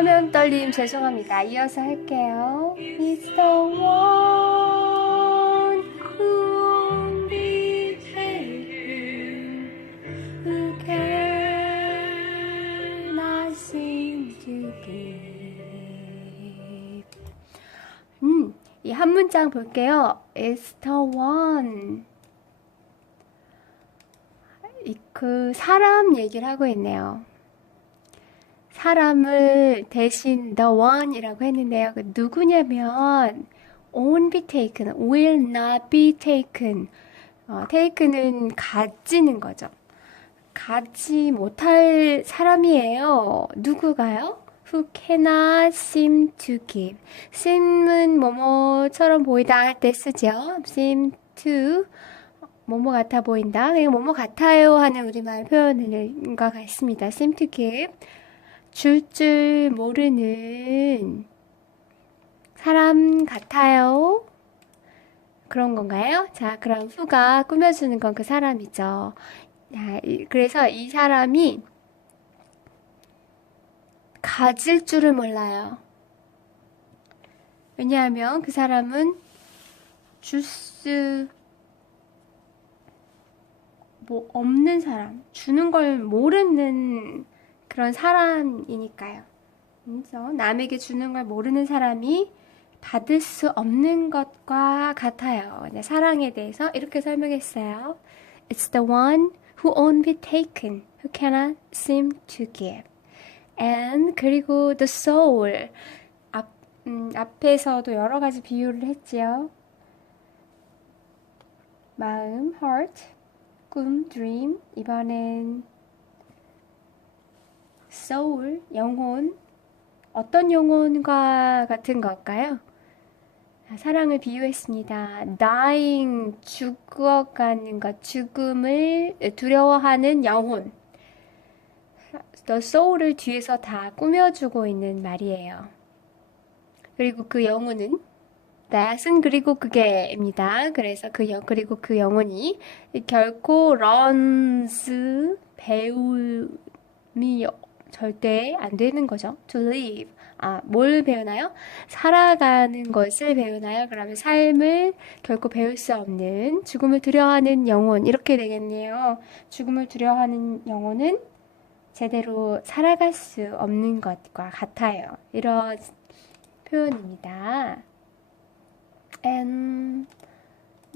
화면 떨림 죄송합니다. 이어서 할게요. It's the one who won't be taken, who cannot seem to give. 음, 이 한 문장 볼게요. It's the one. 이그 사람 얘기를 하고 있네요. 사람을 대신 the one이라고 했는데요. 그 누구냐면 won't be taken, will not be taken. 어, taken은 가지는 거죠. 가지 못할 사람이에요. 누구가요? Who cannot seem to give. seem은 뭐뭐처럼 보이다 할 때 쓰죠. seem to 뭐뭐 같아 보인다. 그냥 뭐뭐 같아요 하는 우리말 표현과 같습니다. seem to give. 줄 줄 모르는 사람 같아요. 그런 건가요? 자, 그럼 후가 꾸며주는 건 그 사람이죠. 자, 이- 그래서 이 사람이 가질 줄을 몰라요. 왜냐하면 그 사람은 줄수 뭐 없는 사람, 주는 걸 모르는 그런 사람이니까요. 그래서 남에게 주는 걸 모르는 사람이 받을 수 없는 것과 같아요. 네, 사랑에 대해서 이렇게 설명했어요. It's the one who won't be taken, who cannot seem to give. And 그리고 the soul. 앞, 음, 앞에서도 여러 가지 비유를 했지요. 마음, heart, 꿈, dream. 이번엔 soul, 영혼. 어떤 영혼과 같은 걸까요? 아, 사랑을 비유했습니다. dying, 죽어가는 것, 죽음을 두려워하는 영혼. The soul을 뒤에서 다 꾸며주고 있는 말이에요. 그리고 그 영혼은 that은 그리고 그게입니다. 그래서 그 영, 그리고 그 영혼이 결코 runs 배움이 절대 안 되는 거죠. To live. 아, 뭘 배우나요? 살아가는 것을 배우나요? 그러면 삶을 결코 배울 수 없는 죽음을 두려워하는 영혼. 이렇게 되겠네요. 죽음을 두려워하는 영혼은 제대로 살아갈 수 없는 것과 같아요. 이런 표현입니다. And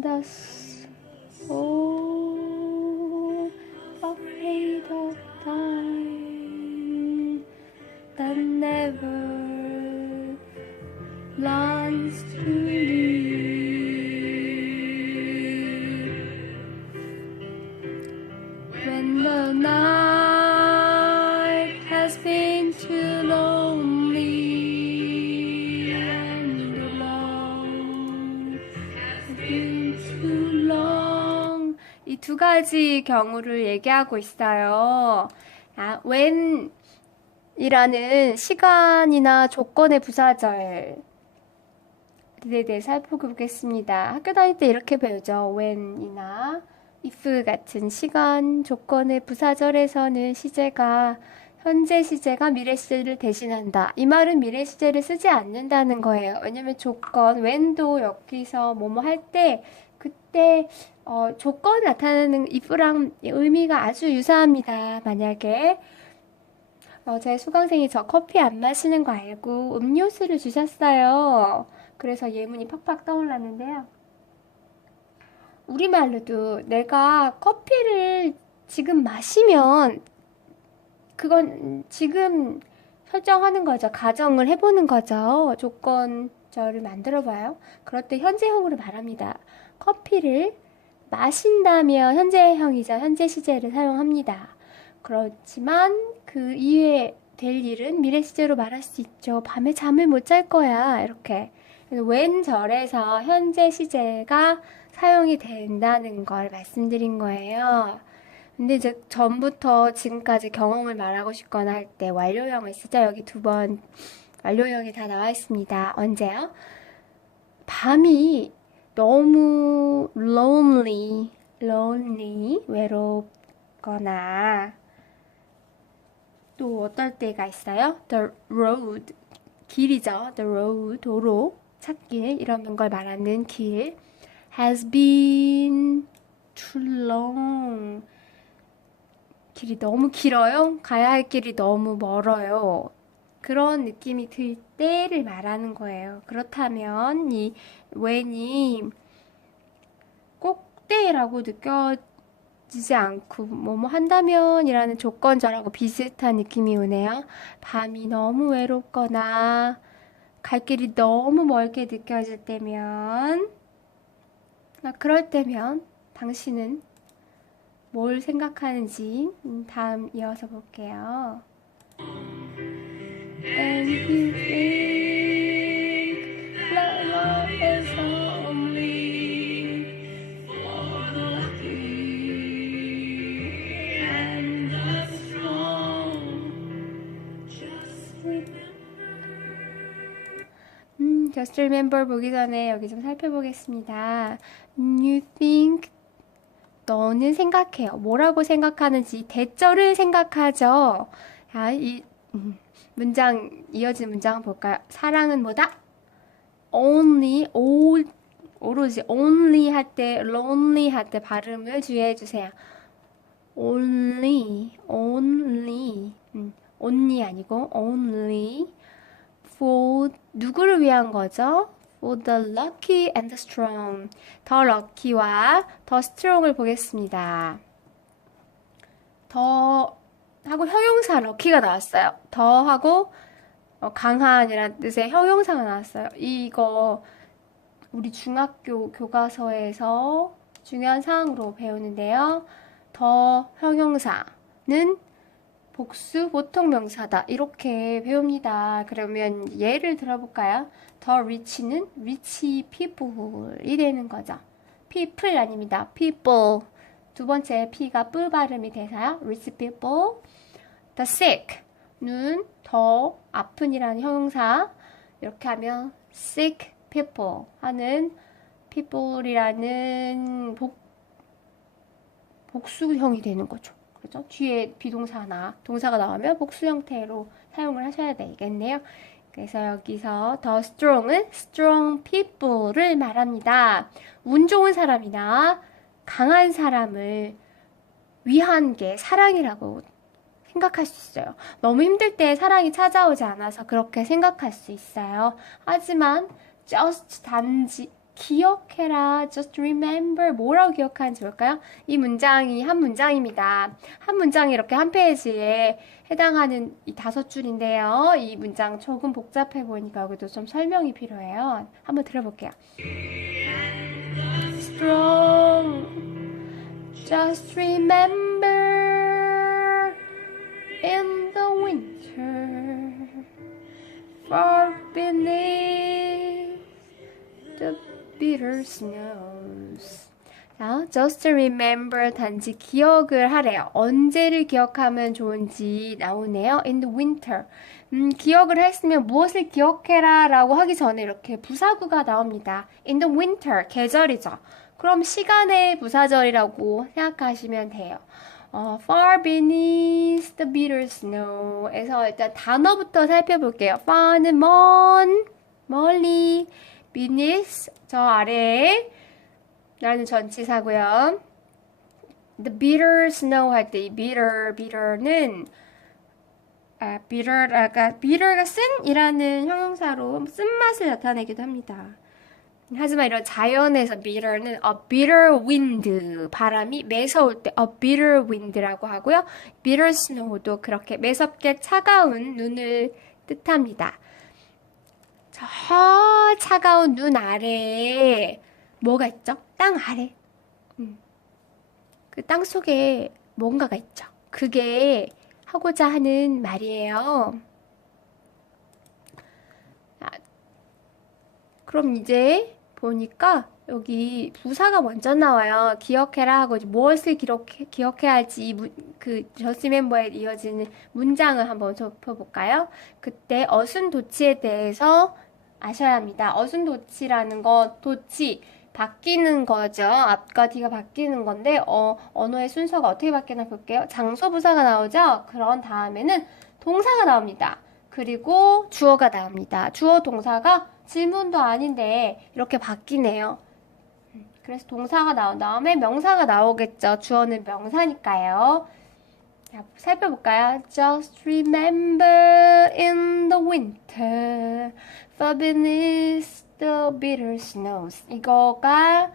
the soul afraid of time that never learns to live. When the night has been too lonely and alone, has been too long. 이 두 가지 경우를 얘기하고 있어요. 아, when 이라는 시간이나 조건의 부사절에 대해 살펴보겠습니다. 학교 다닐 때 이렇게 배우죠. when이나 if 같은 시간, 조건의 부사절에서는 시제가 현재 시제가 미래 시제를 대신한다. 이 말은 미래 시제를 쓰지 않는다는 거예요. 왜냐면 조건, when도 여기서 뭐뭐 할 때 그때 어, 조건 나타내는 if랑 의미가 아주 유사합니다. 만약에 어, 제 수강생이 저 커피 안 마시는 거 알고 음료수를 주셨어요. 그래서 예문이 팍팍 떠올랐는데요. 우리말로도 내가 커피를 지금 마시면 그건 지금 설정하는 거죠. 가정을 해보는 거죠. 조건절을 만들어 봐요. 그럴 때 현재형으로 말합니다. 커피를 마신다면 현재형이자 현재 시제를 사용합니다. 그렇지만 그 이외에 될 일은 미래 시제로 말할 수 있죠. 밤에 잠을 못 잘 거야. 이렇게. 그래서 when 절에서 현재 시제가 사용이 된다는 걸 말씀드린 거예요. 근데 이제 전부터 지금까지 경험을 말하고 싶거나 할 때 완료형을 쓰죠. 여기 두 번 완료형이 다 나와 있습니다. 언제요? 밤이 너무 lonely, lonely, 외롭거나 또 어떨 때가 있어요? The road 길이죠. The road 도로 찾길 이런 걸 말하는 길 has been too long 길이 너무 길어요. 가야 할 길이 너무 멀어요. 그런 느낌이 들 때를 말하는 거예요. 그렇다면 이 when이 꼭 때라고 느껴 지지 않고 뭐뭐 한다면 이라는 조건절하고 비슷한 느낌이 오네요. 밤이 너무 외롭거나 갈 길이 너무 멀게 느껴질 때면 아, 그럴 때면 당신은 뭘 생각하는지 음, 다음 이어서 볼게요. Just Remember 보기 전에 여기 좀 살펴보겠습니다. You think 너는 생각해요. 뭐라고 생각하는지 대절을 생각하죠. 자, 이 음, 문장 이어진 문장 볼까요? 사랑은 뭐다? Only, 오, 오로지 only 할 때, lonely 할 때 발음을 주의해 주세요. Only, only, 음, only 아니고 only for 누구를 위한 거죠? For the lucky and the strong. 더 lucky와 더 strong을 보겠습니다. 더 하고 형용사 lucky가 나왔어요. 더 하고 어, 강한이라는 뜻의 형용사가 나왔어요. 이거 우리 중학교 교과서에서 중요한 사항으로 배우는데요. 더 형용사는 복수 보통 명사다. 이렇게 배웁니다. 그러면 예를 들어볼까요? 더 rich는 rich people이 되는 거죠. people 아닙니다. people. 두 번째 p가 뿔 발음이 돼서요. rich people. the sick는 더 아픈이라는 형용사. 이렇게 하면 sick people 하는 people이라는 복, 복수형이 되는 거죠. 그죠? 뒤에 비동사나 동사가 나오면 복수 형태로 사용을 하셔야 되겠네요. 그래서 여기서 더 strong은 strong people를 말합니다. 운 좋은 사람이나 강한 사람을 위한 게 사랑이라고 생각할 수 있어요. 너무 힘들 때 사랑이 찾아오지 않아서 그렇게 생각할 수 있어요. 하지만 just 단지 기억해라, just remember 뭐라고 기억하는지 볼까요? 이 문장이 한 문장입니다. 한 문장이 이렇게 한 페이지에 해당하는 이 다섯 줄인데요. 이 문장 조금 복잡해 보이니까 여기도 좀 설명이 필요해요. 한번 들어볼게요. Strong, just remember in the winter, far beneath the bitter snows. 자, just remember 단지 기억을 하래요. 언제를 기억하면 좋은지 나오네요. In the winter. 음, 기억을 했으면 무엇을 기억해라 라고 하기 전에 이렇게 부사구가 나옵니다. In the winter. 계절이죠. 그럼 시간의 부사절이라고 생각하시면 돼요. 어, far beneath the bitter snow에서 일단 단어부터 살펴볼게요. far는 먼, 멀리, beneath 저 아래에 라는 전치사고요. The bitter snow 할 때 이 bitter, bitter는 아, bitter가 bitter가 쓴이라는 형용사로 쓴맛을 나타내기도 합니다. 하지만 이런 자연에서 bitter는 a bitter wind 바람이 매서울 때 a bitter wind라고 하고요. bitter snow도 그렇게 매섭게 차가운 눈을 뜻합니다. 저 차가운 눈 아래에 뭐가 있죠? 땅 아래. 음. 그 땅 속에 뭔가가 있죠. 그게 하고자 하는 말이에요. 아, 그럼 이제 보니까 여기 부사가 먼저 나와요. 기억해라 하고 무엇을 기록해, 기억해야 할지 그 저스 멤버에 이어지는 문장을 한번 좁혀볼까요? 그때 어순 도치에 대해서 아셔야 합니다. 어순도치라는 건 도치 바뀌는 거죠. 앞과 뒤가 바뀌는 건데 어, 언어의 순서가 어떻게 바뀌나 볼게요. 장소 부사가 나오죠. 그런 다음에는 동사가 나옵니다. 그리고 주어가 나옵니다. 주어 동사가 질문도 아닌데 이렇게 바뀌네요. 음, 그래서 동사가 나온 다음에 명사가 나오겠죠. 주어는 명사니까요. 자, 살펴볼까요? Just remember in the winter, for beneath the bitter snows. 이거가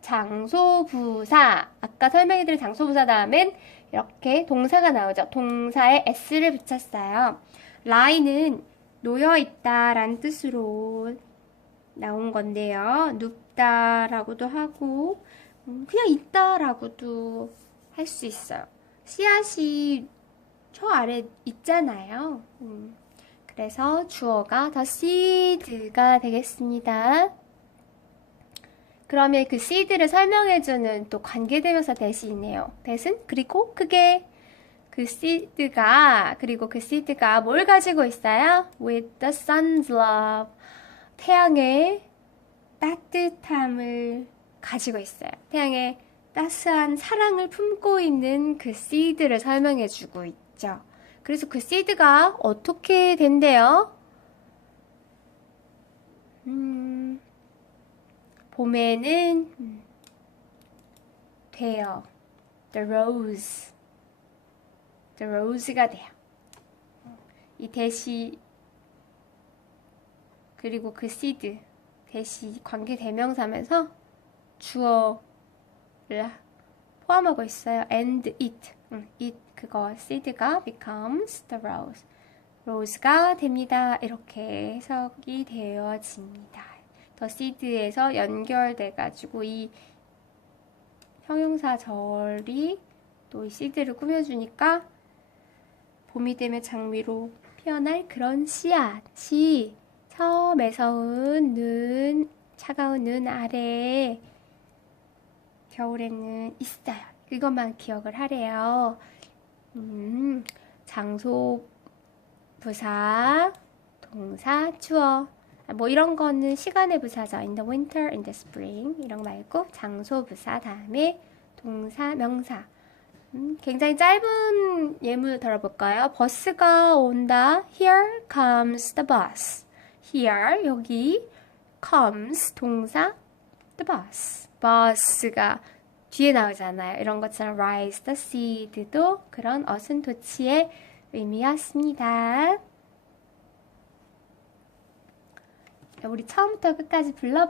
장소부사. 아까 설명해드린 장소부사 다음엔 이렇게 동사가 나오죠. 동사에 s를 붙였어요. lie는 놓여있다 라는 뜻으로 나온 건데요. 눕다 라고도 하고, 음, 그냥 있다 라고도 할 수 있어요. 씨앗이 저 아래 있잖아요. 음, 그래서 주어가 the seed가 되겠습니다. 그러면 그 seed를 설명해주는 또 관계대명사 대시 있네요. 대신 그리고 그게 그 seed가 그리고 그 seed가 뭘 가지고 있어요? With the sun's love. 태양의 따뜻함을 가지고 있어요. 태양의 따스한 사랑을 품고 있는 그 seed를 설명해 주고 있죠. 그래서 그 seed가 어떻게 된대요? 음, 봄에는 음, 돼요. The rose. The rose가 돼요. 이 대시 그리고 그 seed 대시 관계 대명사면서 주어를 포함하고 있어요. And it, 음, it 그거 seed가 becomes the rose, rose가 됩니다. 이렇게 해석이 되어집니다. 더 seed에서 연결돼 가지고 이 형용사 절이 또 이 seed를 꾸며주니까 봄이 되면 장미로 피어날 그런 씨앗이 저 매서운 눈, 차가운 눈 아래에 겨울에는 있어요. 이것만 기억을 하래요. 음, 장소, 부사, 동사, 주어. 뭐 이런 거는 시간의 부사죠. In the winter, in the spring. 이런 거 말고 장소, 부사 다음에 동사, 명사. 음, 굉장히 짧은 예문 들어볼까요? 버스가 온다. Here comes the bus. Here 여기 comes 동사 the bus. bus가 뒤에 나오잖아요. 이런 것처럼 rise the seed도 그런 어순도치의 의미였습니다. 우리 처음부터 끝까지 불러